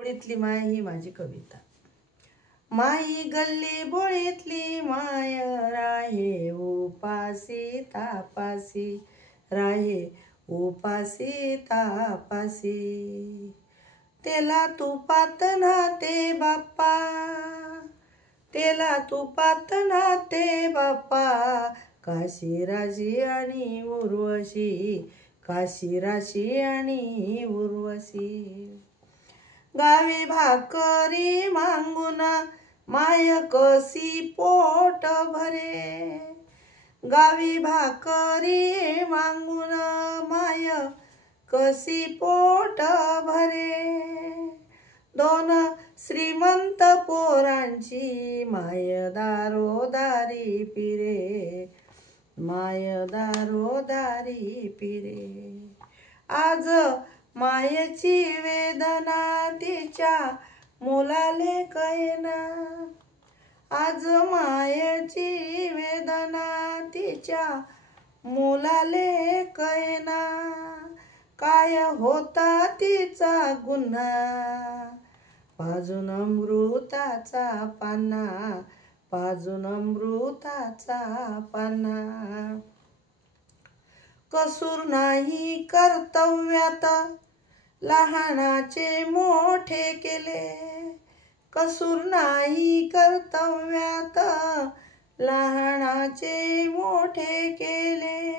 बोळीतली माय ही माझी कविता. माई गल्ली बोळीतली माय राहे उपासी तापासी, राहे उपासी तापासी. तेला तुपात नाते बाप्पा, तेला तुपात नाते बाप्पा. काशी राशी आणि उर्वशी, काशी राशी आणि उर्वशी. गावी भाकरी मागून माय कशी पोट भरे, गावी भाकरी मागून माय कशी पोट भरे. दोन श्रीमंत पोरांची माय दारोदारी फिरे, माय दारोदारी फिरे. आज मायेची वेदना तिच्या मुलाले कळेना, आज मायेची वेदना तिच्या मुलाले कळेना. काय होता तिचा गुन्हा, पाजून अमृताचा पाना, पाजून अमृताचा पाना. कसूर नाही कर्तव्यात लहानाचे मोठे केले, कसूर नाही कर्तव्यात लहानाचे मोठे केले.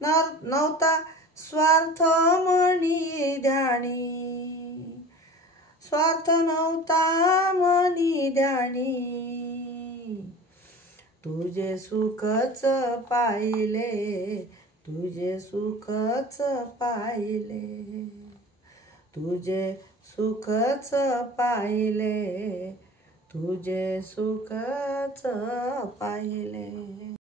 नव्हता स्वार्थ मनी ध्यानी, स्वार्थ नव्हता मनी ध्यानी. तुझे सुखच पाहिले, तुझे सुखच पाहिले, तुझे सुखच पाहिले, तुझे सुखच पाहिले.